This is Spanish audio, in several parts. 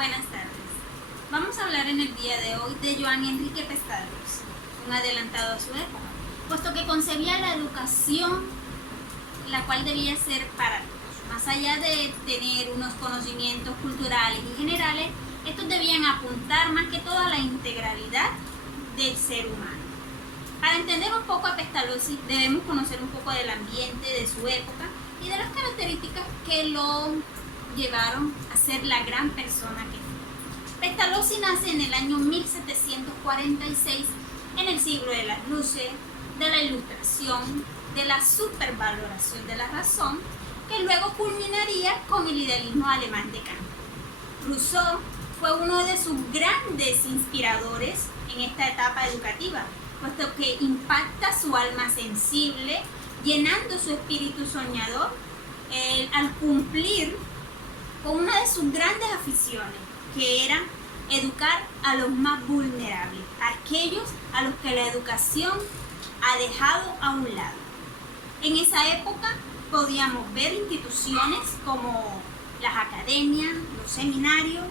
Buenas tardes. Vamos a hablar en el día de hoy de Joan Enrique Pestalozzi, un adelantado a su época, puesto que concebía la educación la cual debía ser para todos. Más allá de tener unos conocimientos culturales y generales, estos debían apuntar más que todo a la integralidad del ser humano. Para entender un poco a Pestalozzi debemos conocer un poco del ambiente de su época y de las características que lo llevaron a ser la gran persona que fue. Pestalozzi nace en el año 1746 en el siglo de las luces, de la ilustración, de la supervaloración de la razón, que luego culminaría con el idealismo alemán de Kant. Rousseau fue uno de sus grandes inspiradores en esta etapa educativa, puesto que impacta su alma sensible, llenando su espíritu soñador al cumplir con una de sus grandes aficiones, que era educar a los más vulnerables, aquellos a los que la educación ha dejado a un lado. En esa época podíamos ver instituciones como las academias, los seminarios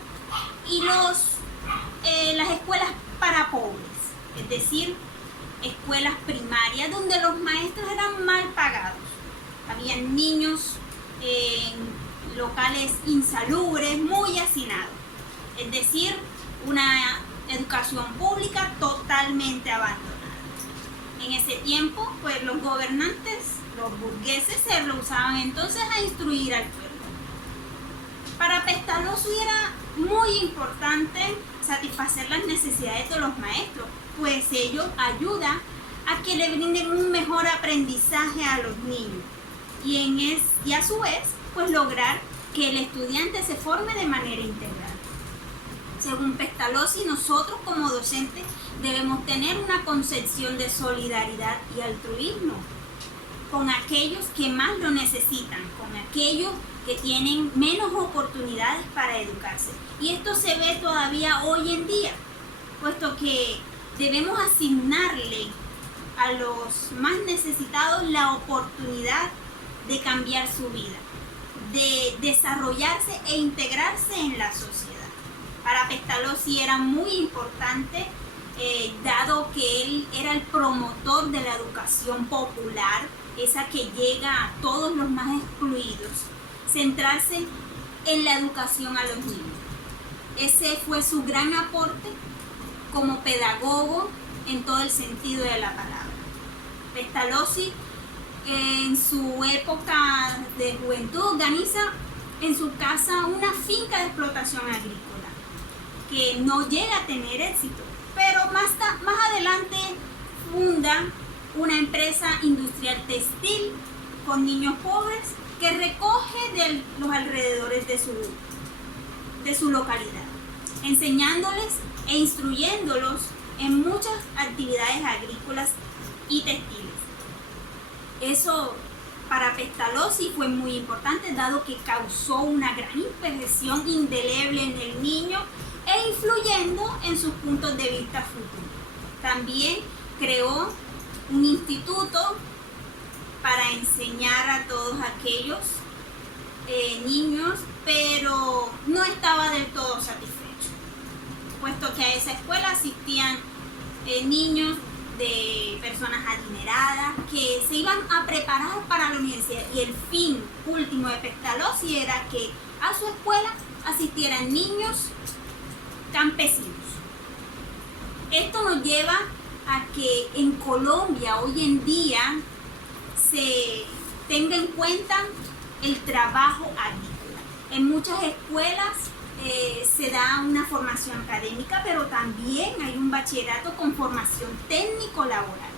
y las escuelas para pobres, es decir, escuelas primarias donde los maestros eran mal pagados. Habían niños en locales insalubres, muy hacinados, es decir, una educación pública totalmente abandonada. En ese tiempo, pues los gobernantes, los burgueses, se rehusaban entonces a instruir al pueblo. Para Pestalozzi era muy importante satisfacer las necesidades de los maestros, pues ello ayuda a que le brinden un mejor aprendizaje a los niños y a su vez pues lograr que el estudiante se forme de manera integral. Según Pestalozzi, nosotros como docentes debemos tener una concepción de solidaridad y altruismo con aquellos que más lo necesitan, con aquellos que tienen menos oportunidades para educarse. Y esto se ve todavía hoy en día, puesto que debemos asignarle a los más necesitados la oportunidad de cambiar su vida, de desarrollarse e integrarse en la sociedad. Para Pestalozzi era muy importante, dado que él era el promotor de la educación popular, esa que llega a todos los más excluidos, centrarse en la educación a los niños. Ese fue su gran aporte como pedagogo en todo el sentido de la palabra. Pestalozzi en su época de juventud organiza en su casa una finca de explotación agrícola que no llega a tener éxito, pero más adelante funda una empresa industrial textil con niños pobres que recoge de los alrededores de su localidad, enseñándoles e instruyéndolos en muchas actividades agrícolas y textiles. Eso para Pestalozzi fue muy importante, dado que causó una gran impresión indeleble en el niño e influyendo en sus puntos de vista futuros. También creó un instituto para enseñar a todos aquellos niños, pero no estaba del todo satisfecho, puesto que a esa escuela asistían niños de personas adineradas que se iban a preparar para la universidad, y el fin último de Pestalozzi era que a su escuela asistieran niños campesinos. Esto nos lleva a que en Colombia hoy en día se tenga en cuenta el trabajo agrícola. En muchas escuelas se da una formación académica, pero también hay un bachillerato con formación técnico-laboral,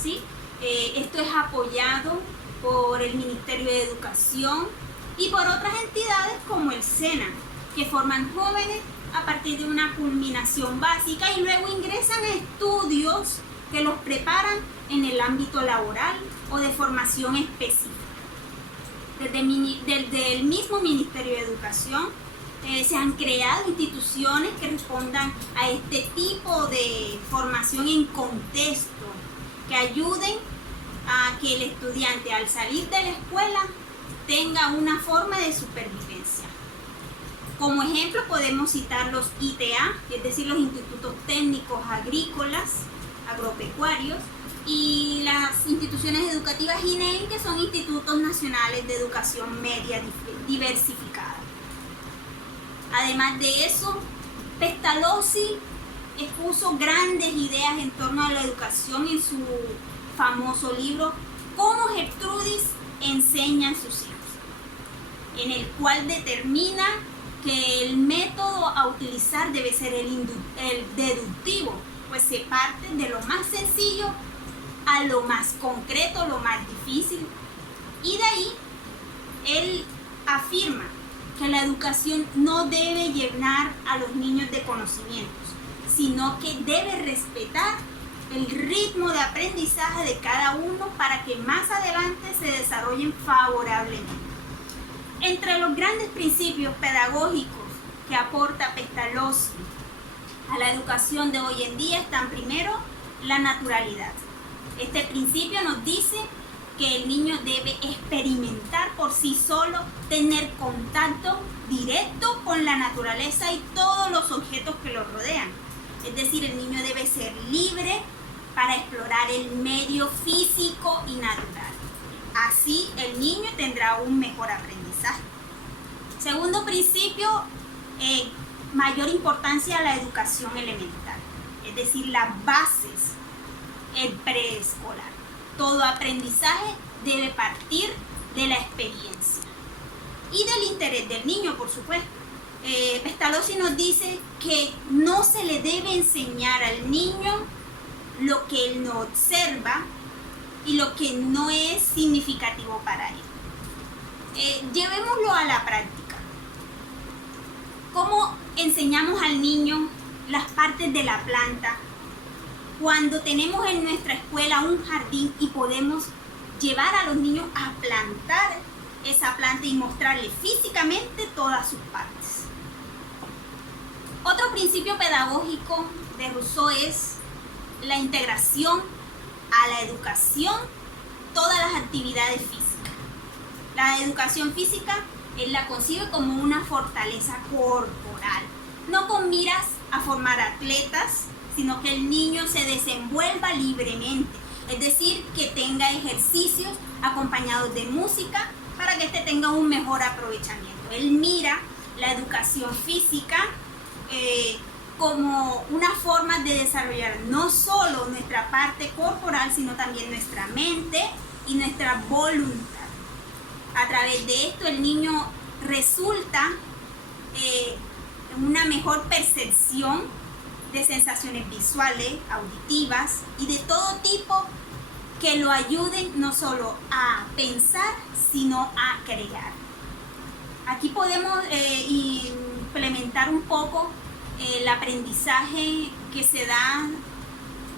¿sí? Esto es apoyado por el Ministerio de Educación y por otras entidades como el SENA, que forman jóvenes a partir de una culminación básica y luego ingresan a estudios que los preparan en el ámbito laboral o de formación específica. Desde el mismo Ministerio de Educación se han creado instituciones que respondan a este tipo de formación en contexto, que ayuden a que el estudiante al salir de la escuela tenga una forma de supervivencia. Como ejemplo podemos citar los ITA, es decir, los Institutos Técnicos Agrícolas, Agropecuarios, y las instituciones educativas INEM, que son Institutos Nacionales de Educación Media Diversificada. Además de eso, Pestalozzi expuso grandes ideas en torno a la educación en su famoso libro Cómo Gertrudis enseña a sus hijos, en el cual determina que el método a utilizar debe ser el deductivo, pues se parte de lo más sencillo a lo más concreto, lo más difícil, y de ahí él afirma que la educación no debe llenar a los niños de conocimientos, sino que debe respetar el ritmo de aprendizaje de cada uno para que más adelante se desarrollen favorablemente. Entre los grandes principios pedagógicos que aporta Pestalozzi a la educación de hoy en día están primero la naturalidad. Este principio nos dice que el niño debe experimentar por sí solo, tener contacto directo con la naturaleza y todos los objetos que lo rodean. Es decir, el niño debe ser libre para explorar el medio físico y natural. Así el niño tendrá un mejor aprendizaje. Segundo principio, mayor importancia a la educación elemental, es decir, las bases, el preescolar. Todo aprendizaje debe partir de la experiencia y del interés del niño, por supuesto. Pestalozzi nos dice que no se le debe enseñar al niño lo que él no observa y lo que no es significativo para él. Llevémoslo a la práctica. ¿Cómo enseñamos al niño las partes de la planta cuando tenemos en nuestra escuela un jardín y podemos llevar a los niños a plantar esa planta y mostrarles físicamente todas sus partes? Otro principio pedagógico de Rousseau es la integración a la educación, todas las actividades físicas. La educación física él la concibe como una fortaleza corporal, no con miras a formar atletas, sino que el niño se desenvuelva libremente, es decir, que tenga ejercicios acompañados de música para que éste tenga un mejor aprovechamiento. Él mira la educación física como una forma de desarrollar no solo nuestra parte corporal, sino también nuestra mente y nuestra voluntad. A través de esto el niño resulta en una mejor percepción de sensaciones visuales, auditivas y de todo tipo que lo ayuden no solo a pensar, sino a crear. Aquí podemos implementar un poco el aprendizaje que se da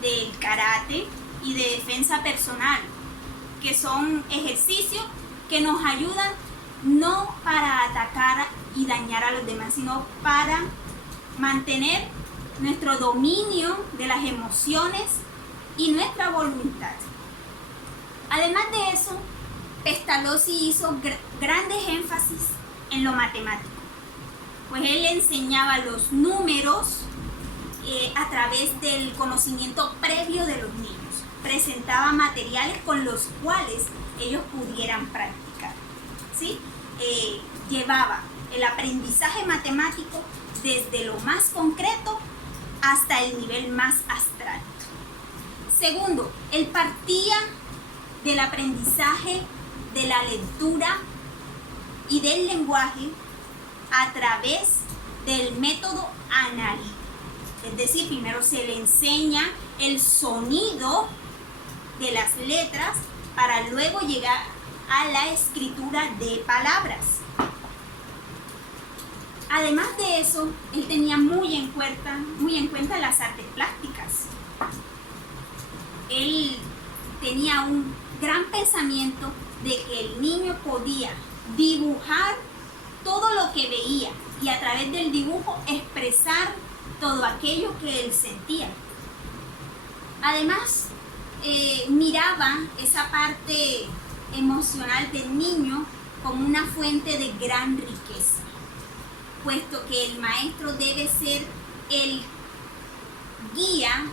del karate y de defensa personal, que son ejercicios que nos ayudan no para atacar y dañar a los demás, sino para mantener nuestro dominio de las emociones y nuestra voluntad. Además de eso, Pestalozzi hizo grandes énfasis en lo matemático, pues él enseñaba los números a través del conocimiento previo de los niños. Presentaba materiales con los cuales ellos pudieran practicar, ¿sí? Llevaba el aprendizaje matemático desde lo más concreto hasta el nivel más abstracto. Segundo, él partía del aprendizaje de la lectura y del lenguaje a través del método analítico. Es decir, primero se le enseña el sonido de las letras para luego llegar a la escritura de palabras. Además de eso, él tenía muy en cuenta las artes plásticas. Él tenía un gran pensamiento de que el niño podía dibujar todo lo que veía y a través del dibujo expresar todo aquello que él sentía. Además, miraba esa parte emocional del niño como una fuente de gran riqueza, puesto que el maestro debe ser el guía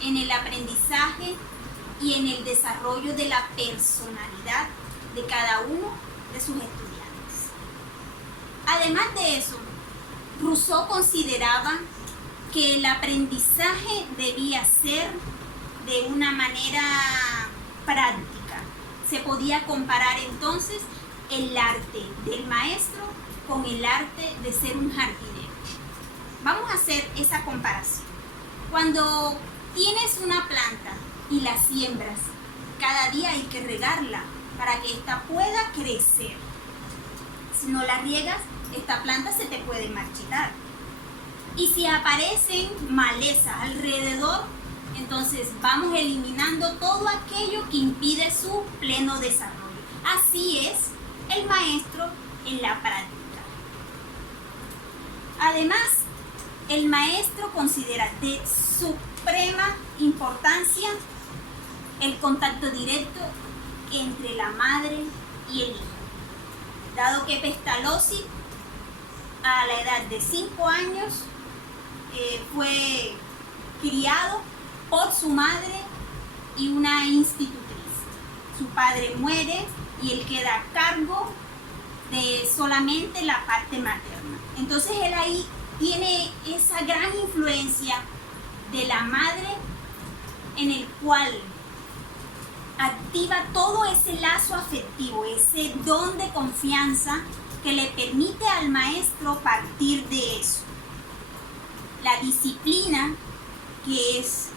en el aprendizaje y en el desarrollo de la personalidad de cada uno de sus estudiantes. Además de eso, Rousseau consideraba que el aprendizaje debía ser de una manera práctica. Se podía comparar entonces el arte del maestro con el arte de ser un jardinero. Vamos a hacer esa comparación. Cuando tienes una planta y la siembras, cada día hay que regarla para que ésta pueda crecer. Si no la riegas, esta planta se te puede marchitar. Y si aparecen malezas alrededor, entonces vamos eliminando todo aquello que impide su pleno desarrollo. Así es el maestro en la práctica. Además, el maestro considera de suprema importancia el contacto directo entre la madre y el hijo, dado que Pestalozzi a la edad de 5 años fue criado por su madre y una institutriz. Su padre muere y él queda a cargo de solamente la parte materna. Entonces él ahí tiene esa gran influencia de la madre, en el cual activa todo ese lazo afectivo, ese don de confianza que le permite al maestro partir de eso. La disciplina que es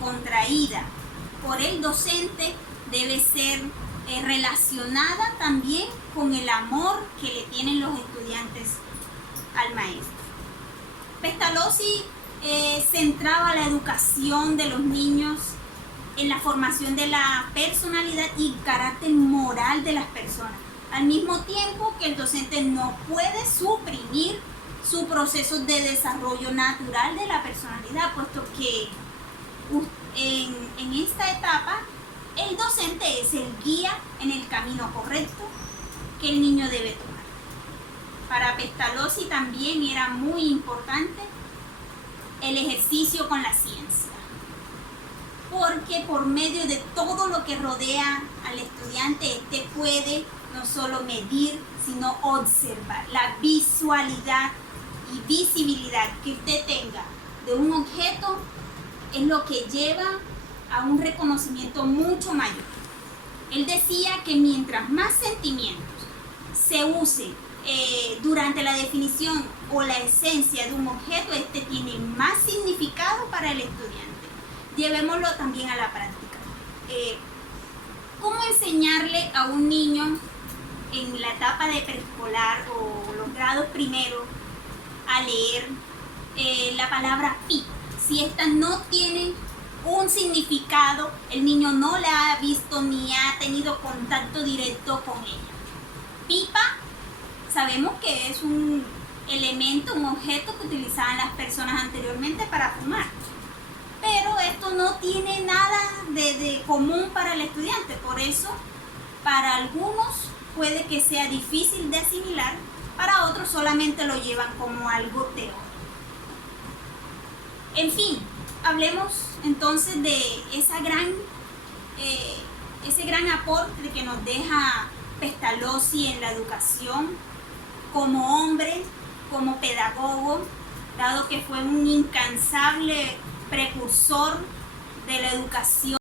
contraída por el docente debe ser relacionada también con el amor que le tienen los estudiantes al maestro. Pestalozzi centraba la educación de los niños en la formación de la personalidad y carácter moral de las personas, al mismo tiempo que el docente no puede suprimir su proceso de desarrollo natural de la personalidad, puesto que en esta etapa el docente es el guía en el camino correcto que el niño debe tomar. Para Pestalozzi también era muy importante el ejercicio con la ciencia, porque por medio de todo lo que rodea al estudiante, este puede no solo medir, sino observar. La visualidad y visibilidad que usted tenga de un objeto es lo que lleva a un reconocimiento mucho mayor. Él decía que mientras más sentimientos se usen durante la definición o la esencia de un objeto, este tiene más significado para el estudiante. Llevémoslo también a la práctica. ¿Cómo enseñarle a un niño en la etapa de preescolar o los grados primeros a leer la palabra pipa? Si esta no tiene un significado, el niño no la ha visto ni ha tenido contacto directo con ella. Pipa, sabemos que es un elemento, un objeto que utilizaban las personas anteriormente para fumar. Pero esto no tiene nada de común para el estudiante, por eso para algunos puede que sea difícil de asimilar, para otros solamente lo llevan como algo teórico. En fin, hablemos entonces de ese gran aporte que nos deja Pestalozzi en la educación como hombre, como pedagogo, dado que fue un incansable precursor de la educación